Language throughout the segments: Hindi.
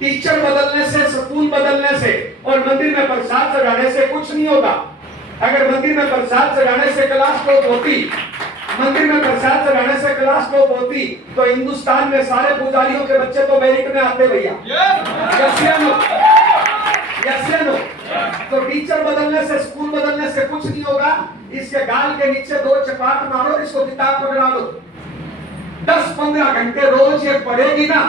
टीचर बदलने से, स्कूल बदलने से और मंदिर में प्रसाद चढ़ाने से कुछ नहीं होगा। अगर मंदिर में प्रसाद चढ़ाने से क्लास टॉप होती, मंदिर में प्रसाद चढ़ाने से क्लास टॉप होती, तो हिंदुस्तान में सारे पुजारियों के बच्चे तो मेरिट में आते भैया। यस या नो? यस या नो? तो टीचर बदलने से, स्कूल बदलने से कुछ नहीं होगा। इसके गाल के नीचे 2 चपाट मारो, इसको किताब पकड़ा दो, 10-15 घंटे रोज ये पढ़ेगी ना,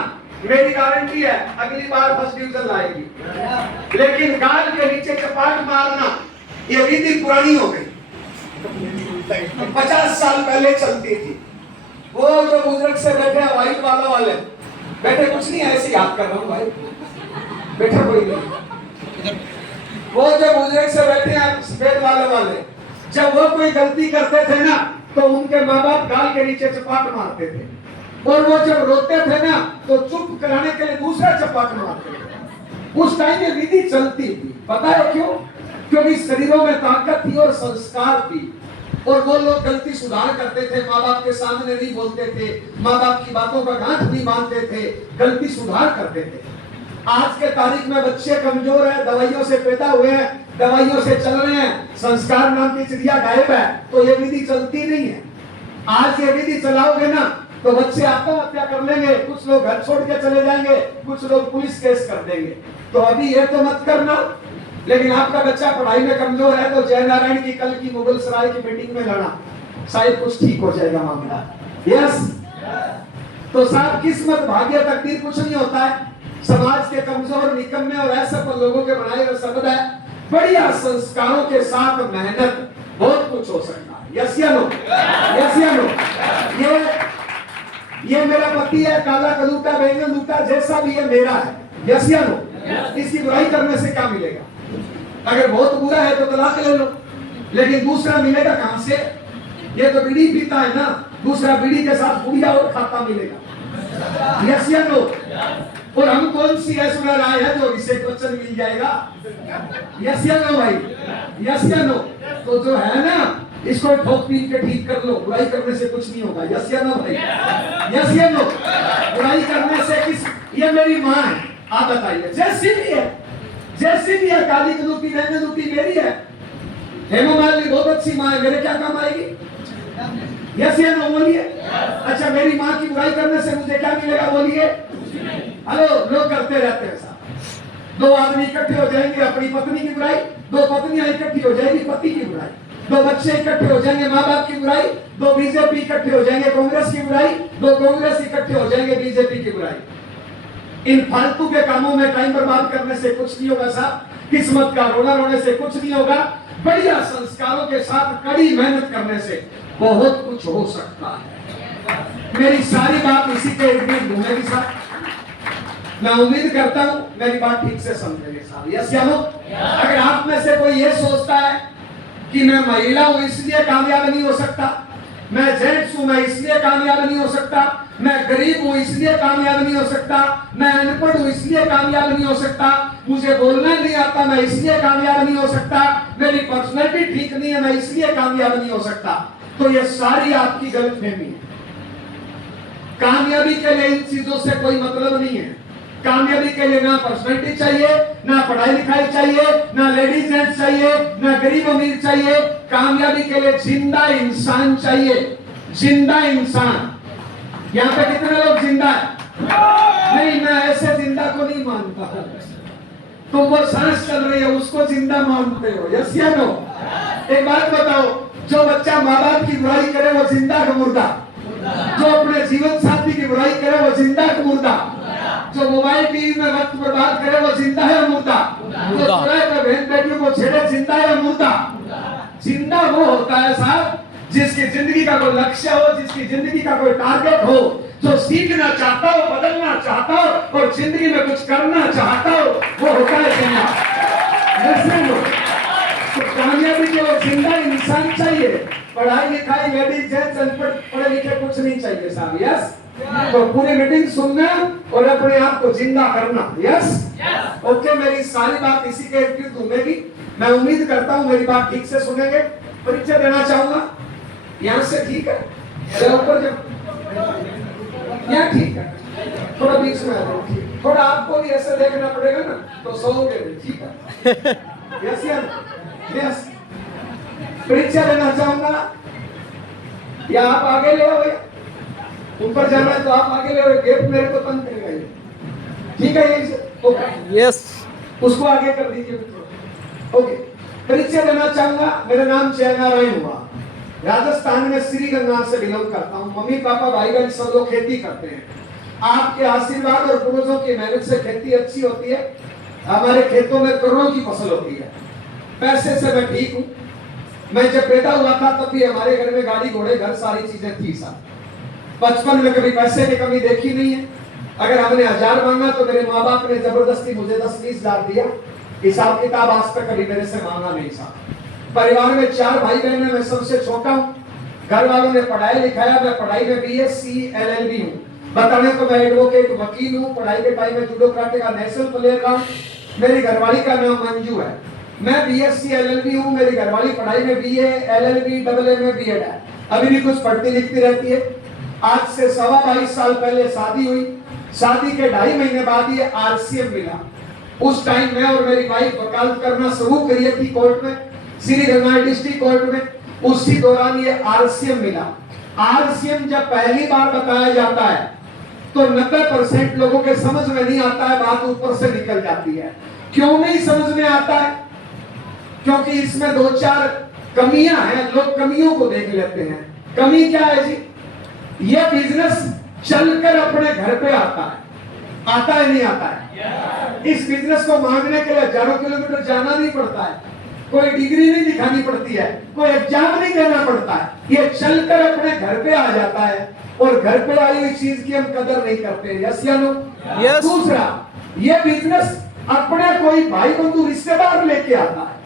मेरी गारंटी है अगली बार फर्स्ट डिवीजन लाएगी। लेकिन गाल के नीचे चपाट मारना ये विधि पुरानी हो गई, 50 साल पहले चलती थी। वो जो बुजुर्ग से बैठे हैं व्हाइट वाला वाले बैठे, कुछ नहीं ऐसे याद कर रहा हूँ भाई, बैठे कोई नहीं। वो जो बुजुर्ग से बैठे हैं सफेद वाले, जब वो कोई गलती करते थे ना तो उनके माँ बाप गाल के नीचे चपाट मारते थे, और वो जब रोते थे ना तो चुप कराने के लिए दूसरा चपाट मारते थे। उस टाइम ये विधि चलती थी। पता है क्यों? क्योंकि शरीरों में ताकत थी और संस्कार थी, और वो लोग गलती सुधार करते थे, माँ बाप के सामने नहीं बोलते थे, माँ बाप की बातों का गांठ नहीं मानते थे, गलती सुधार करते थे। आज के तारीख में बच्चे कमजोर है, दवाइयों से पैदा हुए हैं, दवाइयों से चल रहे हैं, संस्कार नाम की चिड़िया गायब है, तो ये विधि चलती नहीं है। आज ये विधि चलाओगे ना तो बच्चे आत्महत्या कर लेंगे, कुछ लोग घर छोड़ के चले जाएंगे, कुछ लोग पुलिस केस कर देंगे। तो अभी ये तो मत करना। लेकिन आपका बच्चा पढ़ाई में कमजोर है तो जय नारायण की कल की मुगल सराय की मीटिंग में लड़ा, शायद कुछ ठीक हो जाएगा मामला। यस? तो साहब किस्मत, भाग्य, तकदीर कुछ नहीं होता है। समाज के कमजोर, निकम्मे और असफल लोगों के बनाए हुए शब्द है। बढ़िया संस्कारों के साथ मेहनत बहुत कुछ हो सकता है। यस या नो? यस या नो? ये मेरा पति है, काला कलूटा, बैंगन लूटा, जैसा भी है मेरा है। यस या नो? इसकी बुराई करने से क्या मिलेगा? अगर बहुत बुरा है तो तलाक ले लो, लेकिन दूसरा मिलेगा कहां से? ये तो बीड़ी पीता है ना, दूसरा बीड़ी के साथ पुड़िया और खाता मिलेगा। यस या नो? और हम कौन सी ऐश्वर्या राय है जो अभिषेक बच्चन मिल जाएगा? यस या नो भाई? यस या नो? तो जो है ना, इसको ठोक पीट के ठीक कर लो, बुराई करने से कुछ नहीं होगा। यस या नो भाई? यस या नो? बुराई करने से किस? ये मेरी माँ है, आप बताइए, जैसी भी है, जैसी भी है, काली कलूटी, बैंगन लूटी मेरी है। हेमा मालिनी बहुत अच्छी माँ है, मेरे क्या काम आएगी? यस या नो बोलिए? अच्छा, मेरी माँ की बुराई करने से मुझे क्या मिलेगा बोलिए? हेलो, लोग करते रहते हैं साहब। 2 आदमी इकट्ठे हो जाएंगे, अपनी पत्नी की बुराई, 2 पत्नियां इकट्ठी हो जाएंगी, पति की बुराई, 2 बच्चे इकट्ठे हो जाएंगे, माँ बाप की बुराई, 2 बीजेपी इकट्ठे हो जाएंगे, कांग्रेस की बुराई, 2 कांग्रेस इकट्ठे हो जाएंगे, बीजेपी की बुराई। इन फालतू के कामों में टाइम बर्बाद करने से कुछ नहीं होगा साहब। किस्मत का रोना रोने से कुछ नहीं होगा। बढ़िया संस्कारों के साथ कड़ी मेहनत करने से बहुत कुछ हो सकता है। मेरी सारी बात इसी के इर्द गिर्द घूमेगी साहब। मैं उम्मीद करता हूं मेरी बात ठीक से समझेंगे साहब। यस या नो? अगर आप में से कोई ये सोचता है कि मैं महिला हूं इसलिए कामयाब नहीं हो सकता, मैं जेंट्स हूं मैं इसलिए कामयाब नहीं हो सकता, मैं गरीब हूं इसलिए कामयाब नहीं हो सकता, मैं अनपढ़ हूं इसलिए कामयाब नहीं हो सकता, मुझे बोलना नहीं आता मैं इसलिए कामयाब नहीं हो सकता, मेरी पर्सनैलिटी ठीक नहीं है मैं इसलिए कामयाब नहीं हो सकता, तो ये सारी आपकी गलतफहमी है। कामयाबी के लिए इन चीजों से कोई मतलब नहीं है। कामयाबी के लिए ना पर्सनैलिटी चाहिए, ना पढ़ाई लिखाई चाहिए, ना लेडीज जेंट्स चाहिए, ना गरीब अमीर चाहिए। कामयाबी के लिए जिंदा इंसान चाहिए, जिंदा इंसान। यहाँ पे कितने लोग जिंदा है? नहीं, मैं ऐसे जिंदा को नहीं मानता। तुम वो सांस चल रही है उसको जिंदा मानते हो। यस या नो? एक बात बताओ, जो बच्चा माँ बाप की बुराई करे वो जिंदा का मुर्दा? जो अपने जीवन साथी की बुराई करे वो जिंदा का मुर्दा? जो मोबाइल टीवी में वक्त बर्बाद करे वो जिंदा है मुर्दा? जो चुराए पे बहन बेटियों को छेड़े जिंदा है मुर्दा? जिंदा वो होता है साहब जिसकी जिंदगी का कोई लक्ष्य हो, जिसकी जिंदगी का कोई टारगेट हो, जो सीखना चाहता हो, बदलना चाहता हो और जिंदगी में कुछ करना चाहता हो, वो होता है जिंदा। तो कामयाबी के लिए जिंदा इंसान चाहिए। पढ़ाई लिखाई लेडीज जेंट्स अनपढ़ पढ़े लिखे कुछ नहीं चाहिए साहब। यस? तो पूरी मीटिंग सुनना और अपने आप को जिंदा करना। यस? ओके, मेरी सारी बात इसी के इर्द घूमेगी। मैं उम्मीद करता हूँ मेरी बात ठीक से सुनेंगे। परिचय देना चाहूंगा। यहाँ से ठीक है? ऊपर यहाँ ठीक है, थोड़ा बीच में आ जाओ। थोड़ा आपको भी ऐसे देखना पड़ेगा ना, तो सोओगे ठीक है। यस यस, परीक्षा लेना चाहूंगा या आप आगे ले आओ, ऊपर जाना है तो आप आगे ले आओ, गेट मेरे को तंग करेगा ये, ठीक है ये यस, उसको आगे कर दीजिए। ओके, परिचय देना चाहूंगा, मेरा नाम जयनारायण हुआ, राजस्थान में श्रीगंगा से बिलोंग करता हूँ। मम्मी पापा भाई बहन सब लोग खेती करते हैं। आपके आशीर्वाद और पूर्वजों की मेहनत से खेती अच्छी होती है। हमारे खेतों में करोड़ों की फसल होती है। पैसे से मैं ठीक हूँ। मैं जब पैदा हुआ था तब भी हमारे घर में गाड़ी घोड़े घर सारी चीजें थी साथ। बचपन में कभी पैसे की कमी देखी नहीं है। अगर हमने 1000 मांगा तो मेरे माँ बाप ने जबरदस्ती मुझे 10-20 हजार दिया। हिसाब किताब आज तक कभी मेरे से मांगा नहीं था। परिवार में 4 भाई बहन है, मैं सबसे छोटा हूँ। घर वालों ने पढ़ाया लिखाया, मैं पढ़ाई में BSc LLB हूँ। बताने तो मैं एडवोकेट वकील हूँ। पढ़ाई के टाइम में जूडो कराटे का नेशनल प्लेयर रहा। मेरी घरवाली का नाम मंजू है। मैं BSc LLB हूँ। मेरी घरवाली पढ़ाई में BA LLB AA में B.Ed है। अभी भी कुछ पढ़ती लिखती रहती है। आज से 22 साल पहले शादी हुई। शादी के 2.5 महीने बाद ये RCM मिला। उस टाइम मैं और मेरी वाइफ वकालत करना शुरू करी थी कोर्ट में, श्रीगंगा डिस्ट्रिक्ट कोर्ट में। उसी दौरान ये RCM मिला। RCM जब पहली बार बताया जाता है तो 90% लोगों के समझ में नहीं आता है, बात ऊपर से निकल जाती है। क्यों नहीं समझ में आता है? क्योंकि इसमें 2-4 कमियां हैं। लोग कमियों को देख लेते हैं। कमी क्या है जी? ये बिजनेस चलकर अपने घर पे आता है नहीं आता है? इस बिजनेस को मांगने के लिए हजारों किलोमीटर जाना नहीं पड़ता है, कोई डिग्री नहीं दिखानी पड़ती है, कोई एग्जाम नहीं देना पड़ता है। ये चलकर अपने घर पे आ जाता है और घर पे आई हुई चीज की हम कदर नहीं करते। यस या नो? यस। दूसरा, ये बिजनेस अपने कोई भाई बंधु रिश्तेदार लेके आता है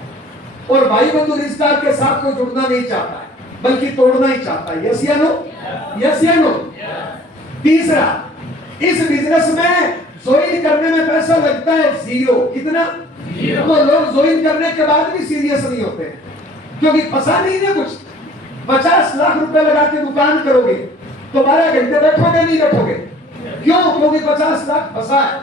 और भाई बंधु रिश्तेदार के साथ कोई जुड़ना नहीं चाहता है, बल्कि तोड़ना ही चाहता है। यस या नो? यस या नो? तीसरा, इस बिजनेस में ज्वाइन करने में पैसा लगता है 0। कितना? 0। तो लोग ज्वाइन करने के बाद भी सीरियस नहीं होते हैं, क्योंकि फंसा नहीं है कुछ। 50 लाख रुपए लगा के दुकान करोगे तो 12 घंटे बैठोगे नहीं बैठोगे? क्यों? क्योंकि 50 लाख फंसा है।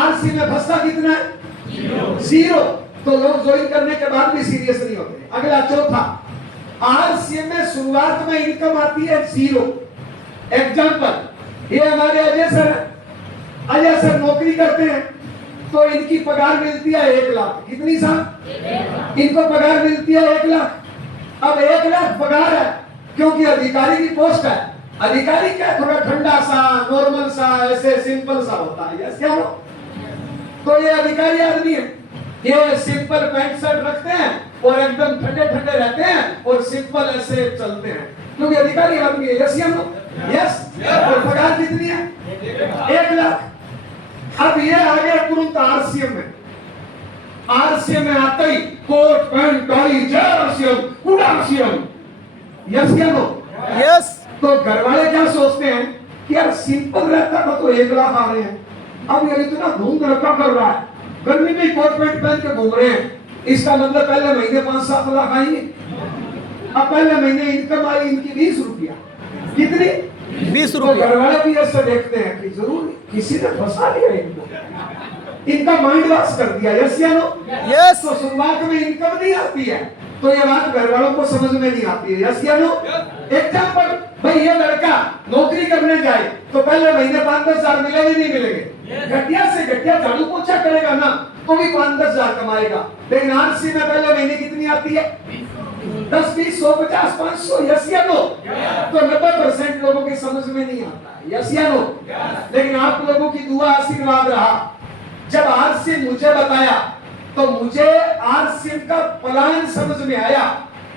RC में फंसा कितना है? 0। तो लोग ज्वाइन करने के बाद भी सीरियस नहीं होते। अगला चौथा, RC में शुरुआत में इनकम आती है 0। एग्जाम्पल, ये हमारे अजय सर है। अजय सर नौकरी करते हैं तो इनकी पगार मिलती है 1 लाख। कितनी साहब? इनको पगार मिलती है 1 लाख। अब 1 लाख पगार है क्योंकि अधिकारी की पोस्ट है। अधिकारी क्या, थोड़ा ठंडा सा, नॉर्मल सा, ऐसे सिंपल सा होता है। यस क्या? तो ये अधिकारी आदमी है। ये सिंपल पैंट शर्ट रखते हैं और एकदम ठंडे ठंडे रहते हैं और सिंपल ऐसे चलते हैं, क्योंकि अधिकारी आदमी है। यस या नो? यस। और पगार कितनी है? 1 लाख। अब ये आ गया तुरंत RCM में। RCM में आते ही कोट पैंट टाई जय RCM। यस क्या नो? यस। तो घर वाले क्या सोचते हैं कि यार सिंपल रहता था तो 1 लाख आ रहे हैं, अब ये इतना धूम धड़का कर रहा है, गर्मी में कोट पैंट पहन के घूम रहे हैं, इसका मतलब पहले महीने 5-7 लाख आएंगे। अब पहले महीने इनकम आई इनकी 20 रुपया। कितनी? 20 तो रुपया। घर वाले भी ऐसे देखते हैं कि जरूर किसी ने फंसा लिया इनको, इनका माइंड वॉश कर दिया। यस या नो? यस। तो शुरुआत में इनकम नहीं आती है तो ये बात घर वालों को समझ में नहीं आती है। यस या नो? एग्जाम्पल, भाई ये लड़का नौकरी करने जाए तो पहले महीने 5-10 हजार मिलेंगे नहीं मिलेंगे? घटिया से घटिया झाड़ू पोछा करेगा ना तो भी 5-10 हजार कमाएगा। लेकिन RC में पहले महीने कितनी आती है? 10, 20, 100, 50, 500। यस या नो? तो 90% लोगों की समझ में नहीं आता है। यस या नो? लेकिन आप लोगों की दुआ आशीर्वाद रहा। जब RC मुझे बताया तो मुझे RC का प्लान समझ में आया,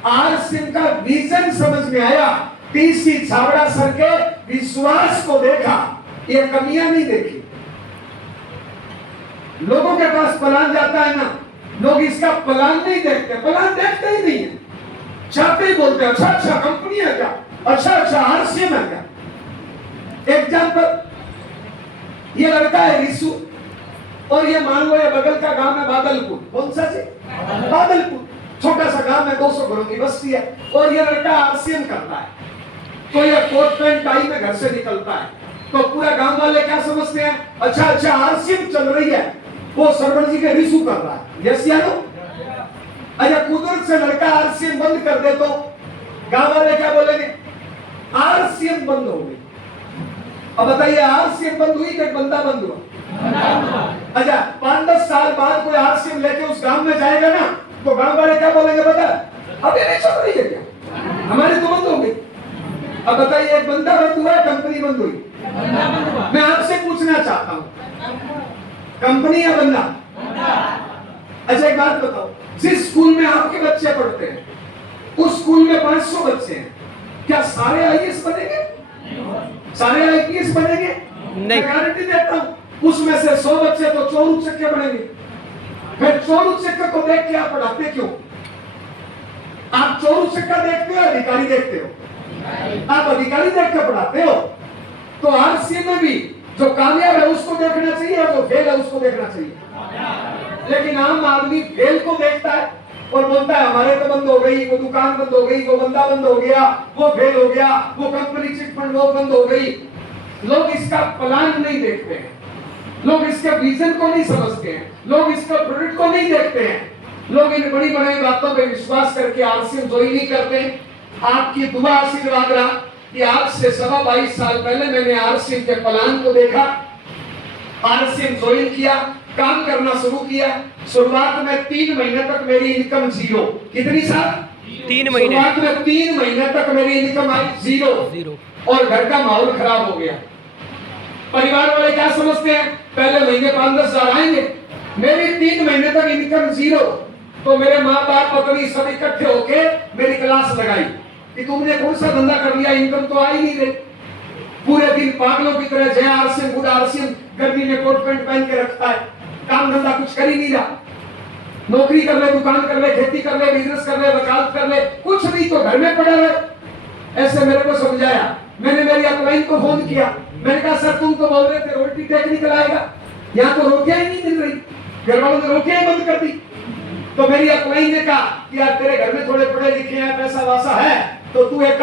RC का विजन समझ में आया। TC छाबड़ा सर के विश्वास को देखा, ये कमियां नहीं देखी। लोगों के पास प्लान जाता है ना, लोग इसका प्लान नहीं देखते, प्लान देखते ही नहीं है, चाहते ही बोलते हैं अच्छा अच्छा कंपनी है क्या, अच्छा RCM है क्या। एग्जाम्पल, ये लड़का है रिसु और ये मान लो ये बगल का गांव है बादलपुर। कौन सा जी? बादलपुर। छोटा सा गांव है, 200 घरों की बस्ती है और ये लड़का RCM करता है। तो ये कोट पैंट टाई में घर से निकलता है तो पूरा गांव वाले क्या समझते हैं, अच्छा अच्छा आरसीएम चल रही है, वो सरवर जी के रिशू कर रहा है। यस या नो? अच्छा कुदरत से लड़का आरसीएम बंद कर दे तो गांव वाले क्या बोलेंगे, आरसीएम बंद हो गई। अब बताइए आरसीएम बंद हुई कि बंदा बंद हुआ? अच्छा 5-10 साल बाद कोई आरसीएम लेके उस गांव में जाएगा ना, तो गांव वाले क्या बोलेंगे पता है, अभी नहीं चल रही है क्या, हमारी तो बंद हो गई। अब बताइए एक बंदा बंद हुआ, कंपनी बंद हुई? मैं आपसे पूछना चाहता हूं, कंपनी या बंदा? अच्छा एक बात बताओ, जिस स्कूल में आपके बच्चे पढ़ते हैं उस स्कूल में 500 बच्चे हैं, क्या सारे आईएएस बनेंगे, सारे आईपीएस बनेंगे? मैं गारंटी देता हूं उसमें से 100 बच्चे तो चोर उचक्के बनेंगे। फिर चोर उचक्के को देख के आप पढ़ाते क्यों? आप चोर उचक्का देखते हो, अधिकारी देखते हो? आप अधिकारी देख के पढ़ाते हो। तो आरसीएम में भी जो कामयाब है उसको देखना चाहिए और जो फेल है उसको देखना चाहिए। लेकिन आम आदमी फेल को देखता है और बोलता है हमारे तो बंद हो गई, वो दुकान बंद हो गई, वो बंदा बंद हो गया, वो फेल हो गया, वो कंपनी चिट फंड वो बंद हो गई। लोग इसका प्लान नहीं देखते हैं, लोग इसके विजन को नहीं समझते हैं, लोग इसका प्रोडक्ट को नहीं देखते हैं। लोग इन बड़ी बड़ी बातों पे विश्वास करके आरसीएम ज्वाइन नहीं करते। आपकी दुआ आशीर्वाद रहा कि आज से 22 साल पहले मैंने आरसीएम के प्लान को देखा, आरसीएम ज्वाइन किया, काम करना शुरू किया। शुरुआत में 3 महीने तक मेरी इनकम जीरो। कितनी साल? 3 महीने। शुरुआत में 3 महीने तक मेरी इनकम आई जीरो और घर का माहौल खराब हो गया। परिवार वाले क्या समझते हैं, पहले महीने 5-10 हजार आएंगे, मेरी 3 महीने तक इनकम जीरो। तो मेरे माँ बाप पत्नी सब इकट्ठे होके मेरी क्लास लगाई कि तुमने कौन सा धंधा कर लिया, इनकम तो आ ही नहीं रही। पूरे दिन पागलों की तरह जय आरसीएम गुड आरसीएम, गर्मी में कोट पैंट पहन के रखता है, काम धंधा कुछ कर ही नहीं रहा। नौकरी कर ले, दुकान कर ले, खेती कर ले, बिजनेस कर ले, वकालत कर ले, कुछ नहीं तो घर में पड़ा रहे। ऐसे मेरे को समझाया। मैंने मेरी अपलाइन को फोन किया, मैंने कहा सर तुम तो बोल रहे थे रोटी टेक्निकल आएगा, यहाँ तो रोटियां ही नहीं मिल रही, घर वालों ने रोटियां ही बंद कर दी। तो मेरी अपलाइन ने कहा कि यार तेरे घर में थोड़े पढ़े लिखे हैं, पैसा वासा है, तो तू एक